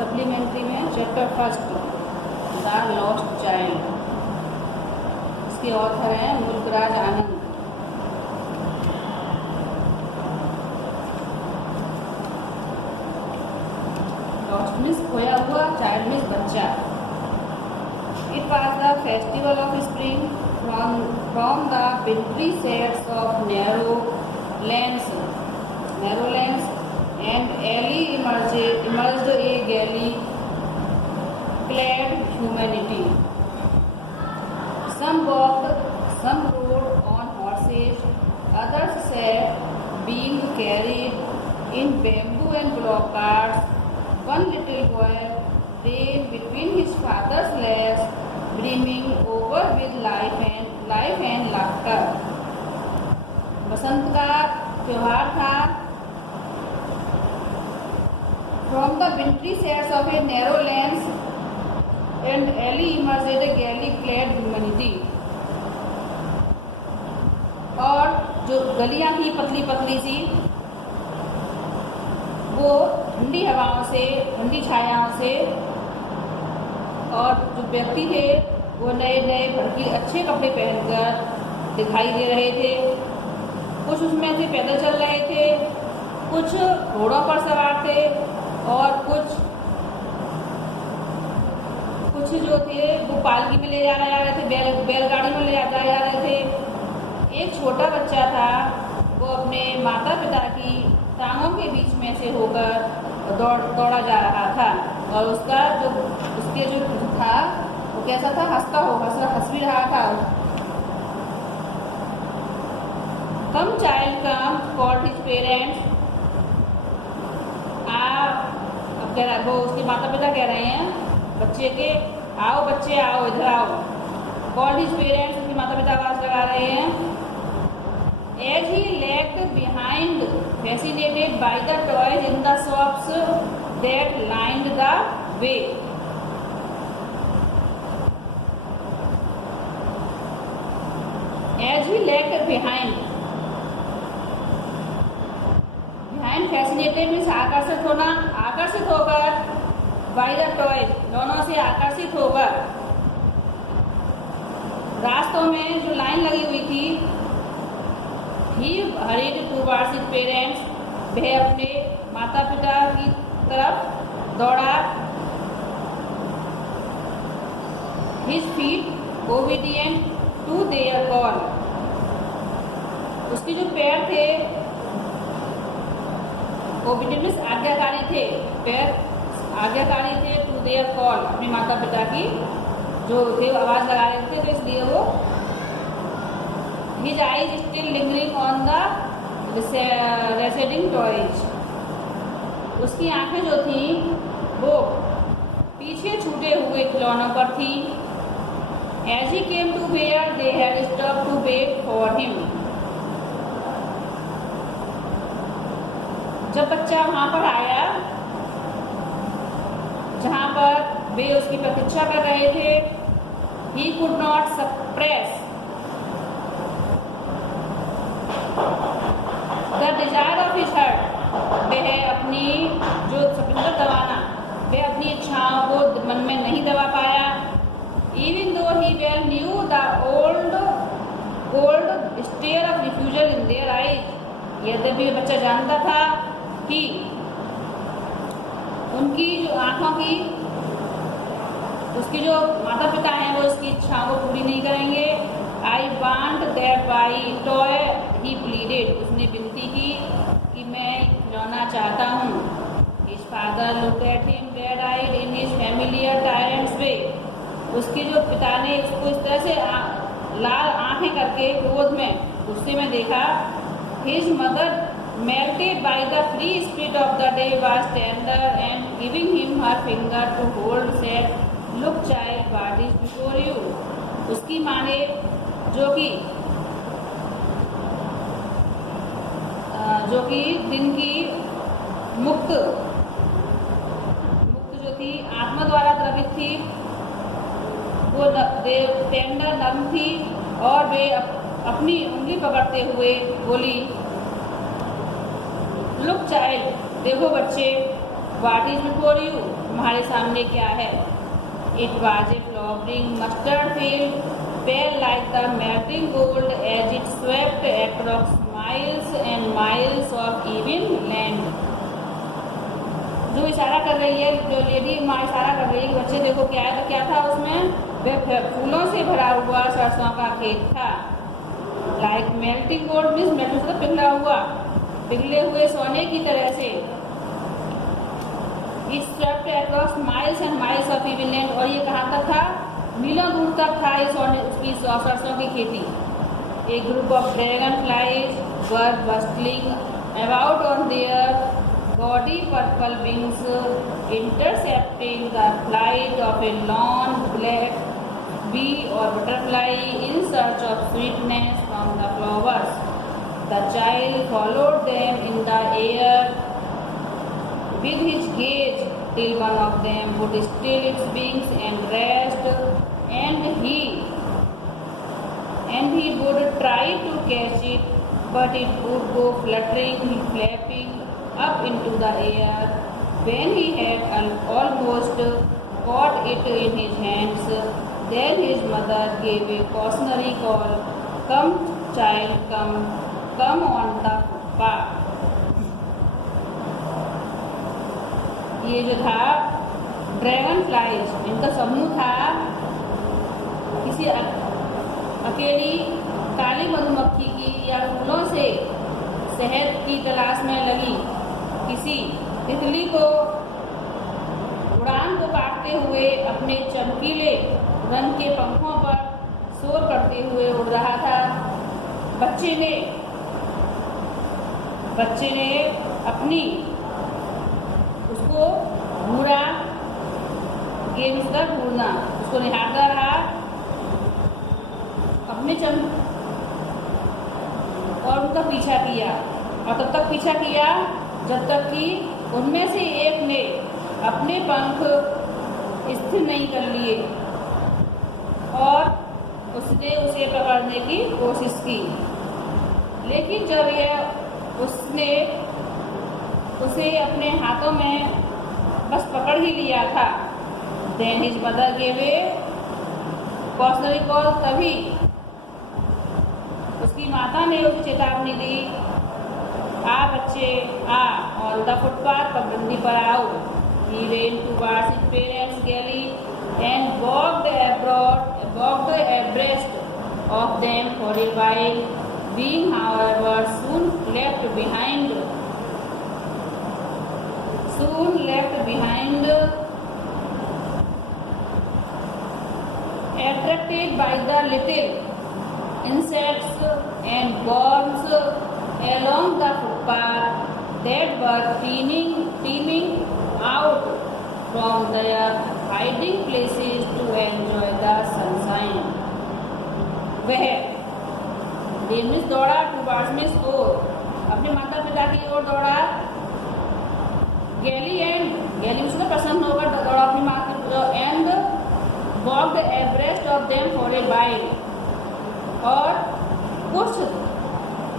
Supplementary में chapter first the lost child. इसके author हैं मुल्कराज आनंद। लॉस्ट मीन्स खोया हुआ, चाइल्ड मीन्स बच्चा। It was the festival of spring from the wintry shades of narrow lanes and early emerged a gaily clad humanity. Some walked, some rode on horses, others sat, being carried in bamboo and block carts. One little boy lay between his father's legs, brimming over with life and laughter. बसंत का त्योहार था। From the wintry shades of a narrow lanes and early emerged a gaily clad humanity. और जो गलियां थी पतली पतली सी, वो ठंडी हवाओं से, ठंडी छायाओं से, और जो व्यक्ति थे वो नए नए भड़कीले अच्छे कपड़े पहनकर दिखाई दे रहे थे। कुछ उसमें से पैदल चल रहे थे, कुछ घोड़ों पर सवार थे, और कुछ जो थे वो पालकी में ले जा रहे थे, बैलगाड़ी में ले जा रहे थे। एक छोटा बच्चा था, वो अपने माता पिता की टांगों के बीच में से होकर दौड़ा जा रहा था, और उसके जो था वो कैसा था, हंस भी रहा था। कम चाइल्ड कम कॉल्ड हिज पेरेंट्स। अब कह रहा, वो उसके माता पिता कह रहे हैं बच्चे के, आओ बच्चे आओ, इधर आओ। कॉल्ड हिज पेरेंट्स, उसके माता पिता आवाज लगा रहे हैं। As he lagged behind, fascinated by the toys in the shops that lined the way. As he lagged behind fascinated means आकर्षित होना, आकर्षित होकर, by the toys दोनों से आकर्षित होकर, रास्तों में जो लाइन लगी हुई थी, he hurried towards his parents, वह अपने माता पिता की तरफ दौड़ा। His feet obedient to their call, उसके जो पैर थे obedient means आज्ञाकारी थे, पैर आज्ञाकारी थे to their call, अपने माता पिता की जो थे आवाज लगा रहे थे, तो इसलिए वो His eyes still lingering on the receding toys. उसकी आंखें जो थी वो पीछे छूटे हुए खिलौनों पर थी। As he came to where they had stopped to wait for him. जब बच्चा वहां पर आया जहां पर वे उसकी प्रतीक्षा कर रहे थे, he could not suppress the desire of his heart. वह अपनी जो सपिंदर दबाना, वह अपनी इच्छाओं को मन में नहीं दबा पाया। Even though he well knew the cold stare of refusal in their eyes, यद्यपि बच्चा जानता था कि उनकी जो आंखों की, उसकी जो माता पिता हैं वो उसकी इच्छाओं को पूरी नहीं करेंगे। I want that toy, he pleaded. उसने विनती की कि मैं खिलौना चाहता हूँ। His father looked at him dead-eyed in his familiar tyrant's way. उसके जो पिता ने उसको इस तरह से लाल आंखें करके क्रोध में, गुस्से में देखा। His mother, melted by the free spirit of the day, was tender and giving him her finger to hold, said, "Look, child, what is before you?" उसकी माँ ने जो कि दिन की मुक्त जो थी, आत्मा द्वारा द्रवित थी, वो टेंडर नर्म थी, और वे अपनी उंगली पकड़ते हुए बोली, लुक चाइल्ड, देखो बच्चे, What is before you? तुम्हारे सामने क्या है? It was a flowering mustard field, pale like the melting gold as it swept across miles and miles of even land. जो इशारा कर रही है, जो लेडी माँ इशारा कर रही है कि बच्चे देखो क्या है, तो क्या था उसमें? वह फूलों से भरा हुआ सरसों का खेत था। Like melting gold means melting से पिघला हुआ, पिघले हुए सोने की तरह से। It swept across miles and miles of even land, और ये कहाँ तक था? मीलों दूर तक था ये उसकी सरसों की खेती। A group of dragonflies were bustling about on their gaudy purple wings, intercepting the flight of a lone black bee or butterfly in search of sweetness from the flowers. The child followed them in the air with his gaze till one of them would still its wings and rest, and he would try to catch it, but it would go fluttering, flapping up into the air. When he had almost caught it in his hands, then his mother gave a cautionary call, "Come, child, come on the footpath." ये जो था dragon flies, इनका समूह था। किसी अकेली काली मधुमक्खी की या फूलों से शहद की तलाश में लगी किसी तितली को उड़ान को काटते हुए अपने चमकीले रंग के पंखों पर शोर करते हुए उड़ रहा था। बच्चे ने अपनी उसको घूरा, गेम उसका घूरना, उसको निहारता रहा अपने और उनका पीछा किया, और तब तक पीछा किया जब तक कि उनमें से एक ने अपने पंख स्थिर नहीं कर लिए और उसने उसे पकड़ने की कोशिश की। लेकिन जब उसने उसे अपने हाथों में बस पकड़ ही लिया था, then his mother gave a cautionary call, तभी उसकी माता ने उसे चेतावनी दी, आ बच्चे आ, ऑन द फुटपाथ, पगडंडी पर आओ। He ran towards his parents' galley and walked abreast of them for a while, being however soon left behind, attracted by the little insects and worms along the footpath that were teeming out from their hiding places to enjoy the sunshine. वह Dennis दौड़ा towards miss ओर, अपने माता पिता की ओर दौड़ा। गैली उसको प्रसन्न होकर दौड़ा अपनी माँ की, and walked abreast of them for a while, और कुछ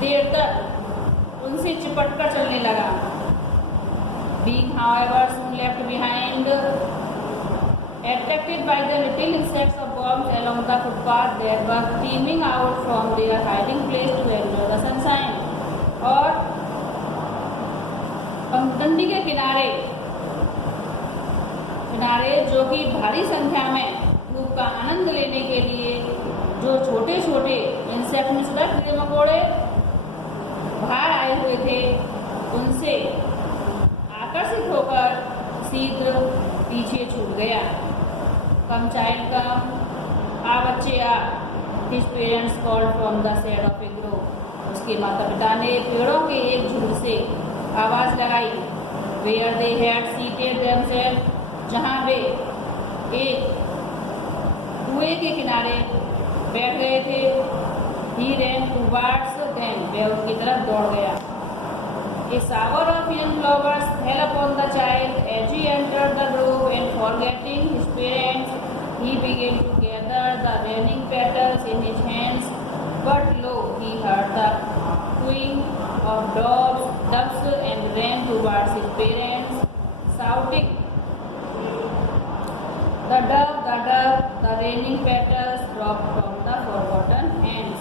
देर तक उनसे चिपट कर चलने लगा। Being however soon left behind, attracted by the little insects of worms along the footpath that were teeming out from their hiding place to enjoy the sunshine, और पगडंडी के किनारे जो कि भारी संख्या में धूप का आनंद लेने के लिए जो छोटे छोटे इंसेक्ट कीड़े मकोड़े बाहर आए हुए थे, उनसे आकर्षित होकर शीघ्र पीछे छूट गया। कम चाइल्ड कम, आ बच्चे आ, his parents called from the shade of a grove, उसके माता पिता ने पेड़ों के एक झुंड से आवाज लगाई। Where they had seated themselves, जहाँ वे एक कुएं के किनारे बैठ गए थे। ही रैन टूवर्ड्स देम, वह उनकी तरफ दौड़ गया। A shower of young flowers fell upon the child as he entered the grove, and forgetting his parents, he began to gather the raining petals in his hands. But lo, he heard the cooing of doves and ran towards his parents, shouting, the dove, the raining petals dropped from the forgotten hands.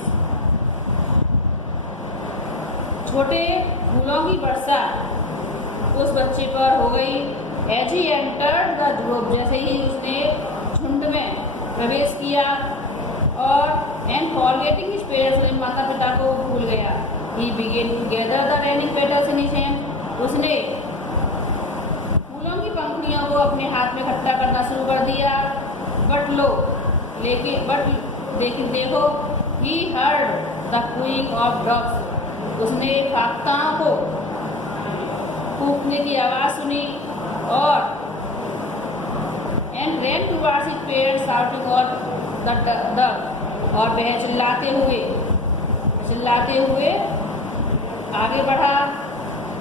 छोटे फूलों की वर्षा उस बच्चे पर हो गई। As he entered the group, जैसे ही उसने झुंड में प्रवेश किया और and forgetting his parents, माता पिता को भूल गया। He began to gather the raining petals in his hand. उसने फूलों की पंखुड़ियों को अपने हाथ में इकट्ठा करना शुरू कर दिया। लेकिन देखो, he heard the cooing of doves. उसने फाख्ताओं को कूकने की आवाज सुनी और and ran towards his parents shouting out the dove. और वह चिल्लाते हुए आगे बढ़ा।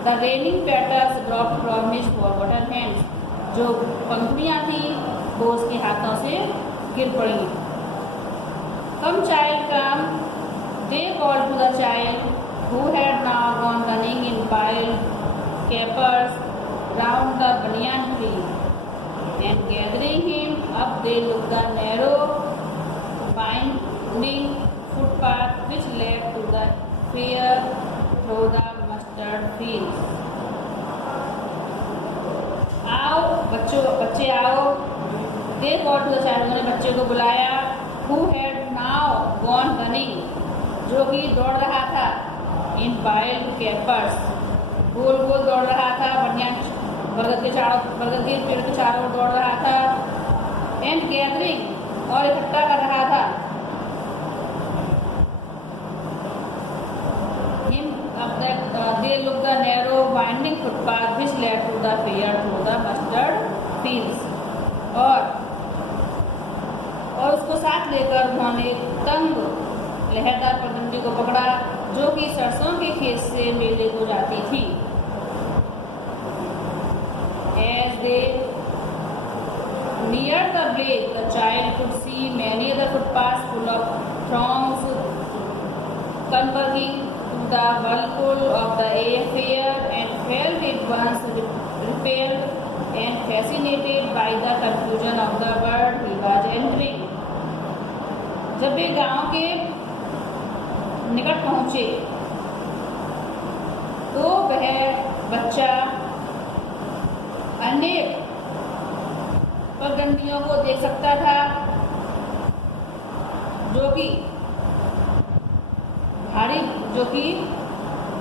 The raining petals dropped from his forgotten hands. जो पंखुड़ियाँ थी वो उसके हाथों से गिर पड़ी। Come child come, they called to the child who had now gone running in pile capers round the banyan tree, and gathering him up they took the narrow winding footpath which led to the fair through the mustard fields. आओ बच्चे आओ। They called to the child, उन्होंने बच्चे को बुलाया। Who had now gone running, जो कि दौड़ रहा था। In wild capers, गोल गोल दौड़ रहा था। बरगद के पेड़ के चारों ओर दौड़ रहा था। And gathering, और इकट्ठा कर रहा था। They looked the narrow winding footpath which led to the fair through the mustard fields. और उसको साथ लेकर उन्होंने तंग लहरदार पगडंडी को पकड़ा जो कि सरसों के खेत से मेले को जाती थी। As they neared the blaze, the child could see many other footpaths full of throngs converging to the whirlpool of the fair, and felt at once repelled and fascinated by the confusion of the world he was entering. जब वे गांव के निकट पहुंचे तो वह बच्चा अनेक पगडंडियों को देख सकता था जो कि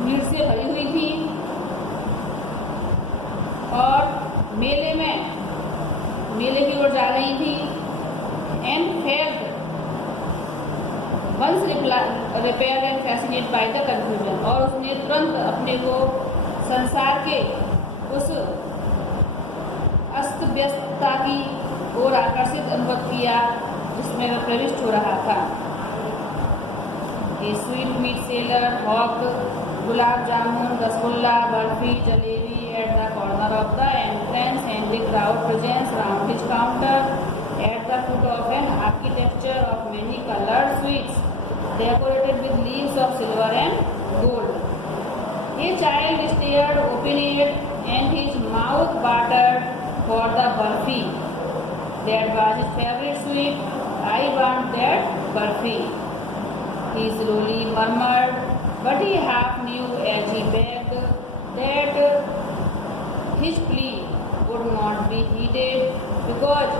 भीड़ से भरी हुई थी और मेले की ओर जा रही थी। And felt once repair and fascinate by the confusion, और उसने तुरंत अपने को संसार के उस अस्त व्यस्तता की ओर आकर्षित अनुभव किया जिसमें वह प्रविष्ट हो रहा था। A sweet meat seller hawk gulab jamun, rasgulla, barfi, jalebi at the corner of the entrance, and the crowd presents round his counter at the foot of an architecture of many colored sweets decorated with leaves of silver and gold. A child stared open-eyed and his mouth watered for the burfi. That was his favorite sweet. I want that burfi, he slowly murmured, but he half knew as he begged that his plea would not be heeded because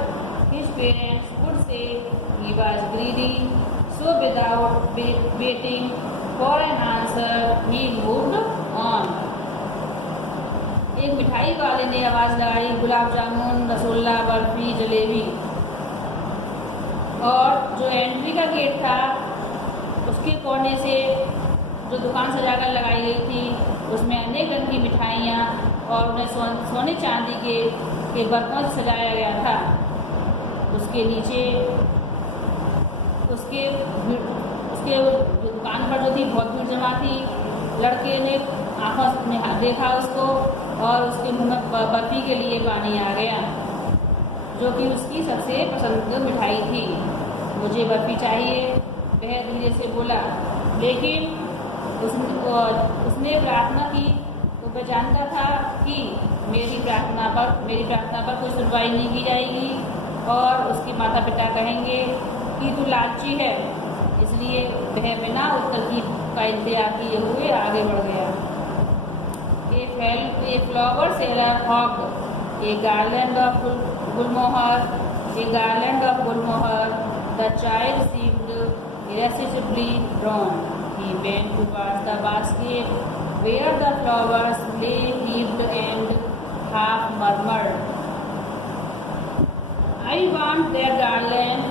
his parents would say he was greedy. So without waiting for an answer, he moved on. एक मिठाई वाले ने आवाज लगाई, गुलाब जामुन, रसगुल्ला, बर्फी, जलेबी। और जो entry का gate था उसके कोने से जो दुकान सजाकर लगाई गई थी उसमें अनेक रंग की मिठाइयाँ और उन्हें सोने चांदी के बर्तनों से सजाया गया था। उसके नीचे उसके दुकान पर जो थी बहुत भीड़ जमा थी। लड़के ने आंखों में देखा उसको और उसके मुंह में बर्फी के लिए पानी आ गया जो कि उसकी सबसे पसंदीदा मिठाई थी। मुझे बर्फी चाहिए, वह धीरे से बोला। लेकिन उसने प्रार्थना की तो वह जानता था कि मेरी प्रार्थना पर कोई सुनवाई नहीं की जाएगी और उसके माता पिता कहेंगे कि तू लालची है, इसलिए वह बिना उत्तर का इंतजार किए हुए आगे बढ़ गया। A flower seller hawked a garland of gulmohar. The child seemed irresistibly drawn. He went towards the basket where the flowers lay heaped and half murmured, "I want their garland."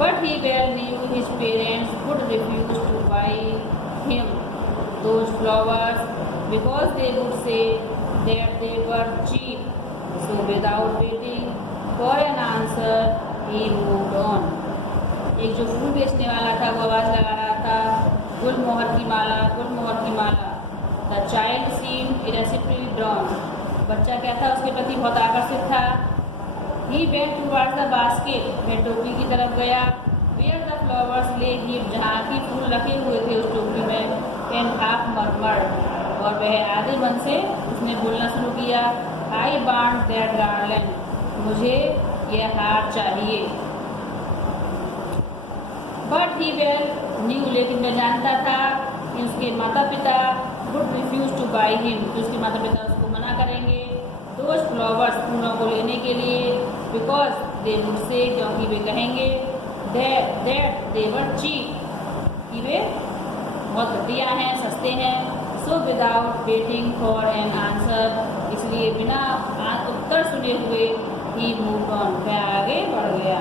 But he well knew his parents would refuse to buy him those flowers because they would say that they were cheap. So without waiting for an answer, he moved on. एक जो फूल बेचने वाला था वो आवाज़ लगा रहा था, गुलमोहर की माला। The child seemed irresistibly drawn. बच्चा क्या था, उसके प्रति बहुत आकर्षित था। He went towards the basket. वह टोकरी की तरफ गया। Where the flowers lay heaped, जहाँ की फूल रखे हुए थे उस टोकरी में। And half murmured, और वह आधे मन से उसने बोलना शुरू किया, I want that garland. मुझे यह हार चाहिए। But he well knew, लेकिन वह जानता था कि उसके माता पिता would refuse to buy him, कि उसके माता पिता उसको मना करेंगे those flowers, फूलों को लेने के लिए, because they would say, क्योंकि वे कहेंगे that they were cheap, कि वे बहुत घटिया हैं, सस्ते हैं। So without waiting for an answer, इसलिए बिना उत्तर सुने हुए he moved on, वह आगे बढ़ गया।